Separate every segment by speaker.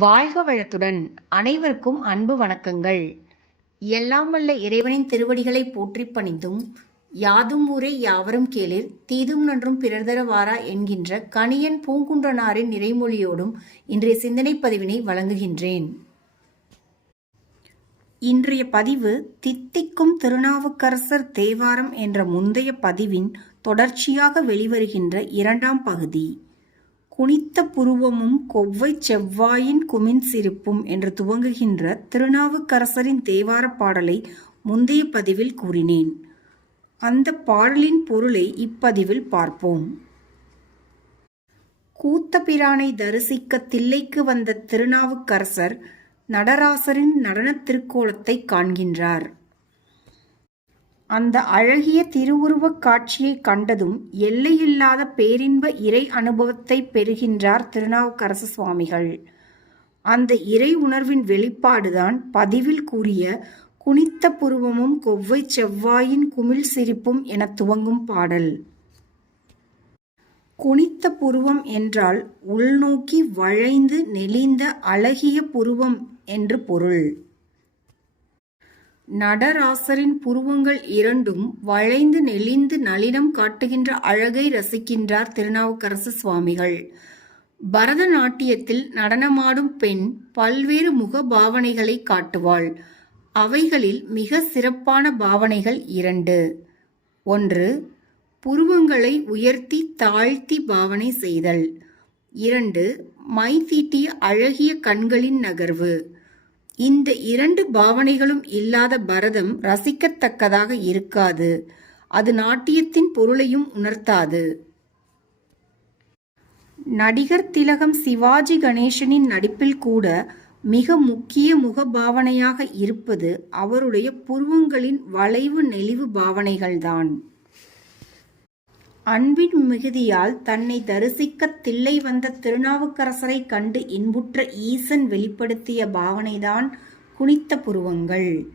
Speaker 1: வாழ்க வளத்துடன் அனைவருக்கும் அன்பு வணக்கங்கள். எல்லாம் வல்ல இறைவனின் திருவடிகளை போற்றி பணிந்தும் யாதும் ஊரே யாவரும் கேளிர் தீதும் நன்றும் பிறர்தரவாரா என்கின்ற கணியன் பூங்குன்றனாரின் நிறைமொழியோடும் இன்றைய சிந்தனை பதிவினை வழங்குகின்றேன். இன்றைய பதிவு தித்திக்கும் திருநாவுக்கரசர் தேவாரம் என்ற முந்தைய பதிவின் தொடர்ச்சியாக வெளிவருகின்ற இரண்டாம் பகுதி. குனித்த புருவமும் கொவ்வை செவ்வாயின் குமின் சிரிப்பும் என்று துவங்குகின்ற திருநாவுக்கரசரின் தேவாரப் பாடலை முந்தைய பதிவில் கூறினேன். அந்த பாடலின் பொருளை இப்பதிவில் பார்ப்போம். கூத்த பிரானை தரிசிக்க தில்லைக்கு வந்த திருநாவுக்கரசர் நடராசரின் நடனத் திருக்கோலத்தை காண்கின்றார். அந்த அழகிய திருவுருவக் காட்சியை கண்டதும் எல்லையில்லாத பேரின்ப இறை அனுபவத்தை பெறுகின்றார் திருநாவுக்கரசு சுவாமிகள் அந்த இறை உணர்வின் வெளிப்பாடுதான் பதிவில் கூறிய குனித்த புருவமும் கொவ்வை செவ்வாயின் குமிழ் சிரிப்பும் என துவங்கும் பாடல். குனித்த புருவம் என்றால் உள்நோக்கி வளைந்து நெளிந்த அழகிய புருவம் என்று பொருள். நடராசரின் புருவங்கள் இரண்டும் வளைந்து நெளிந்து நளினம் காட்டுகின்ற அழகை ரசிக்கின்றார் திருநாவுக்கரசு சுவாமிகள். பரதநாட்டியத்தில் நடனமாடும் பெண் பல்வேறு முக பாவனைகளை காட்டுவாள். அவைகளில் மிக சிறப்பான பாவனைகள் இரண்டு. ஒன்று புருவங்களை உயர்த்தி தாழ்த்தி பாவனை செய்தல். இரண்டு மைதீட்டிய அழகிய கண்களின் நகர்வு. இந்த இரண்டு பாவனைகளும் இல்லாத பரதம் ரசிக்கத்தக்கதாக இருக்காது. அது நாட்டியத்தின் பொருளையும் உணர்த்தாது. நடிகர் திலகம் சிவாஜி கணேசனின் நடிப்பில் கூட மிக முக்கிய முகபாவனையாக இருப்பது அவருடைய புருவங்களின் வளைவு நெளிவு பாவனைகள்தான். அன்பின் மிகுதியால் தன்னை தரிசிக்கத் தில்லை வந்த திருநாவுக்கரசரை கண்டு இன்புற்ற ஈசன் வெளிப்படுத்திய பாவனைதான் குனித்த புருவங்கள்.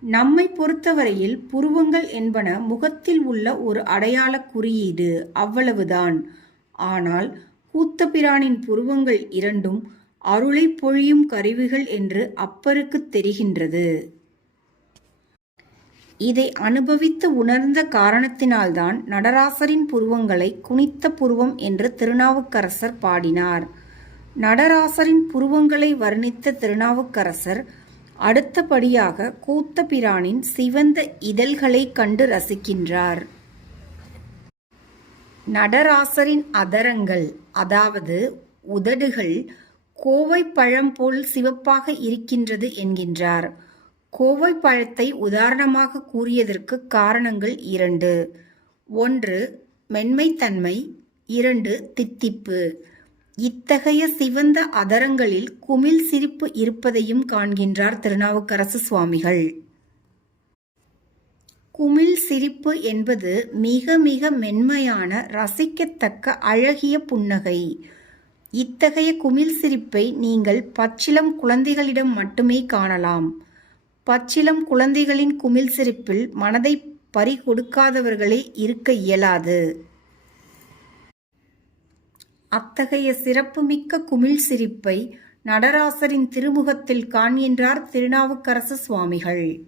Speaker 1: நம்மை பொறுத்தவரையில் புருவங்கள் என்பன முகத்தில் உள்ள ஒரு அடையாள குறியீடு அவ்வளவுதான். ஆனால் கூத்தபிரானின் புருவங்கள் இரண்டும் அருளை பொழியும் கருவிகள் என்று அப்பருக்கு தெரிகின்றது. இதை அனுபவித்து உணர்ந்த காரணத்தினால்தான் நடராசரின் புருவங்களை குனித்த புருவம் என்று திருநாவுக்கரசர் பாடினார். நடராசரின் புருவங்களை வர்ணித்த திருநாவுக்கரசர் அடுத்தபடியாக கூத்த பிரானின் சிவந்த இதழ்களை கண்டு ரசிக்கின்றார். நடராசரின் அதரங்கள் அதாவது உதடுகள் கோவை பழம் போல் சிவப்பாக இருக்கின்றது என்கின்றார். கோவை பழத்தை உதாரணமாக கூறியதற்கு காரணங்கள் இரண்டு. ஒன்று மென்மைத்தன்மை. இரண்டு தித்திப்பு. இத்தகைய சிவந்த அதரங்களில் குமிழ் சிரிப்பு இருப்பதையும் காண்கின்றார் திருநாவுக்கரசு சுவாமிகள். குமிழ் சிரிப்பு என்பது மிக மிக மென்மையான ரசிக்கத்தக்க அழகிய புன்னகை. இத்தகைய குமிழ் சிரிப்பை நீங்கள் பச்சிலம் குழந்தைகளிடம் மட்டுமே காணலாம். பச்சிலம் குழந்தைகளின் குமிழ் சிரிப்பில் மனதை பறி கொடுக்காதவர்களே இருக்க இயலாது. அத்தகைய சிறப்புமிக்க குமிழ் சிரிப்பை நடராசரின் திருமுகத்தில் காண்கின்றார் திருநாவுக்கரசு சுவாமிகள்.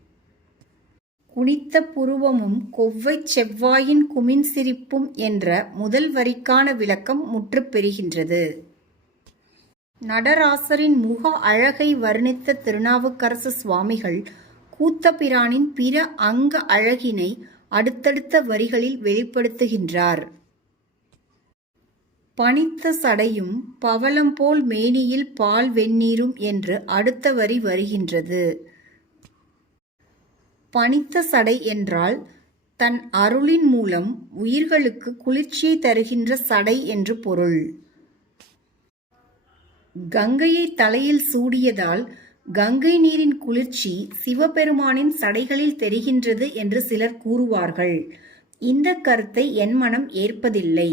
Speaker 1: குனித்த புருவமும் கொவ்வை செவ்வாயின் குமின் சிரிப்பும் என்ற முதல் வரிக்கான விளக்கம் முற்று பெறுகின்றது. நடராசரின் முக அழகை வர்ணித்த திருநாவுக்கரசு சுவாமிகள் கூத்தபிரானின் பிற அங்க அழகினை அடுத்தடுத்த வரிகளில் வெளிப்படுத்துகின்றார். பனித்த சடையும் பவளம் போல் மேனியில் பால் வெந்நீரும் என்று அடுத்த வரி வருகின்றது. பனித்த சடை என்றால் தன் அருளின் மூலம் உயிர்களுக்கு குளிர்ச்சியை தருகின்ற சடை என்று பொருள். கங்கையை தலையில் சூடியதால் கங்கை நீரின் குளிர்ச்சி சிவபெருமானின் சடைகளில் தெரிகின்றது என்று சிலர் கூறுவார்கள். இந்த கருத்தை என் மனம் ஏற்பதில்லை.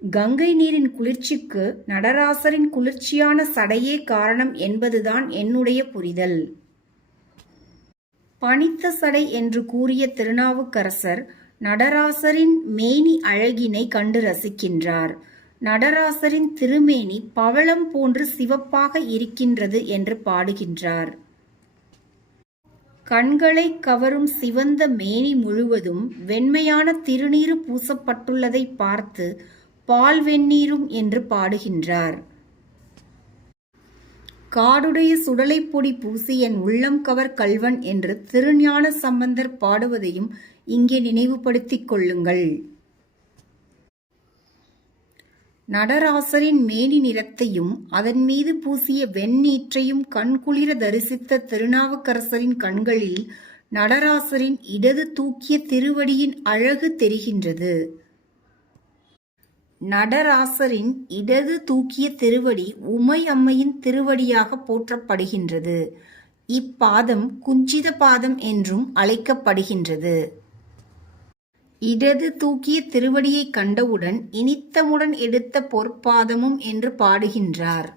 Speaker 1: கங்கை நீரின் குளிர்ச்சிக்கு நடராசரின் குளிர்ச்சியான சடையே காரணம் என்பதுதான் என்னுடைய புரிதல். பனித்த சடை என்று கூறிய திருநாவுக்கரசர் நடராசரின் மேனி அழகினை கண்டு ரசிக்கின்றார். நடராசரின் திருமேனி பவளம் போன்று சிவப்பாக இருக்கின்றது என்று பாடுகின்றார். கண்களை கவரும் சிவந்த மேனி முழுவதும் வெண்மையான திருநீறு பூசப்பட்டுள்ளதை பார்த்து பால் வெந்நீரும் என்று பாடுகின்றார். காடுடைய சுடலை பொடி பூசி என் உள்ளம் கவர் கல்வன் என்று திருஞான சம்பந்தர் பாடுவதையும் இங்கே நினைவுபடுத்திக் கொள்ளுங்கள். நடராசரின் மேனி நிறத்தையும் அதன் மீது பூசிய வெண்ணீற்றையும் கண்குளிர தரிசித்த திருநாவுக்கரசரின் கண்களில் நடராசரின் இடது தூக்கிய திருவடியின் அழகு தெரிகின்றது. நடராசரின் இடது தூக்கிய திருவடி உமை அம்மையின் திருவடியாக போற்றப்படுகின்றது. இப்பாதம் குஞ்சித பாதம் என்றும் அழைக்கப்படுகின்றது. இடது தூக்கிய திருவடியைக் கண்டவுடன் இனித்தமுடன் எடுத்த பொற்பாதமும் என்று பாடுகின்றார்.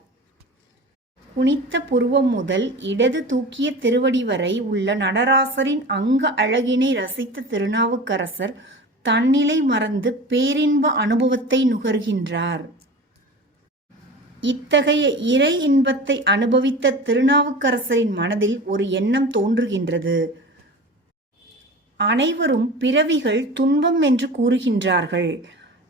Speaker 1: குனித்த புருவம் முதல் இடது தூக்கிய திருவடி வரை உள்ள நடராசரின் அங்க அழகினை ரசித்த திருநாவுக்கரசர் தன்னிலை மறந்து பேரின்ப அனுபவத்தை நுகர்கின்றார். இத்தகைய இறை இன்பத்தை அனுபவித்த திருநாவுக்கரசரின் மனதில் ஒரு எண்ணம் தோன்றுகின்றது. அனைவரும் பிறவிகள் துன்பம் என்று கூறுகின்றார்கள்.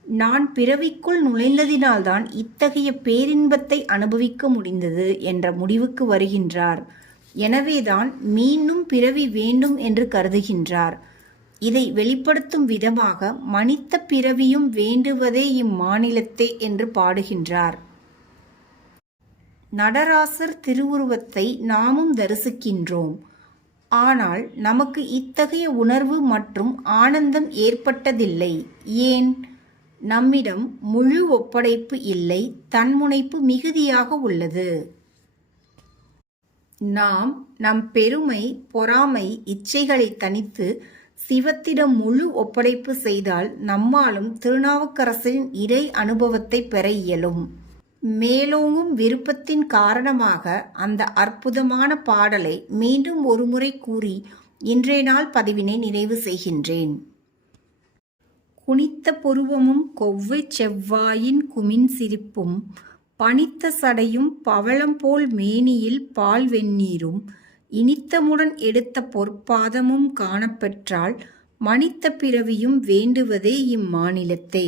Speaker 1: நான் பிறவிக்குள் நுழைந்ததினால்தான் இத்தகைய பேரின்பத்தை அனுபவிக்க முடிந்தது என்ற முடிவுக்கு வருகின்றார். எனவேதான் மீண்டும் பிறவி வேண்டும் என்று கருதுகின்றார். இதை வெளிப்படுத்தும் விதமாக மனித பிறவியும் வேண்டுவதே இம்மாநிலத்தே என்று பாடுகின்றார். நடராசர் திருவுருவத்தை நாமும் தரிசிக்கின்றோம். ஆனால் நமக்கு இத்தகைய உணர்வு மற்றும் ஆனந்தம் ஏற்பட்டதில்லை. ஏன்? நம்மிடம் முழு ஒப்படைப்பு இல்லை தன்முனைப்பு மிகுதியாக உள்ளது. நாம் நம் பெருமை பொறாமை இச்சைகளை தனித்து சிவத்திடம் முழு ஒப்படைப்பு செய்தால் நம்மாலும் திருநாவுக்கரசரின் இறை அனுபவத்தை பெற இயலும். மேலோங்கும் விருப்பத்தின் காரணமாக அந்த அற்புதமான பாடலை மீண்டும் ஒருமுறை கூறி இன்றைய நாள் பதிவினை நிறைவு செய்கின்றேன். குனித்த புருவமும் கொவ்வை செவ்வாயின் குமின் சிரிப்பும் பனித்த சடையும் பவளம் போல் மேனியில் பால் வெந்நீரும் இனித்தமுடன் எடுத்த பொற்பாதமும் காணப்பெற்றால் மனித்த பிறவியும் வேண்டுவதே இம்மாநிலத்தே.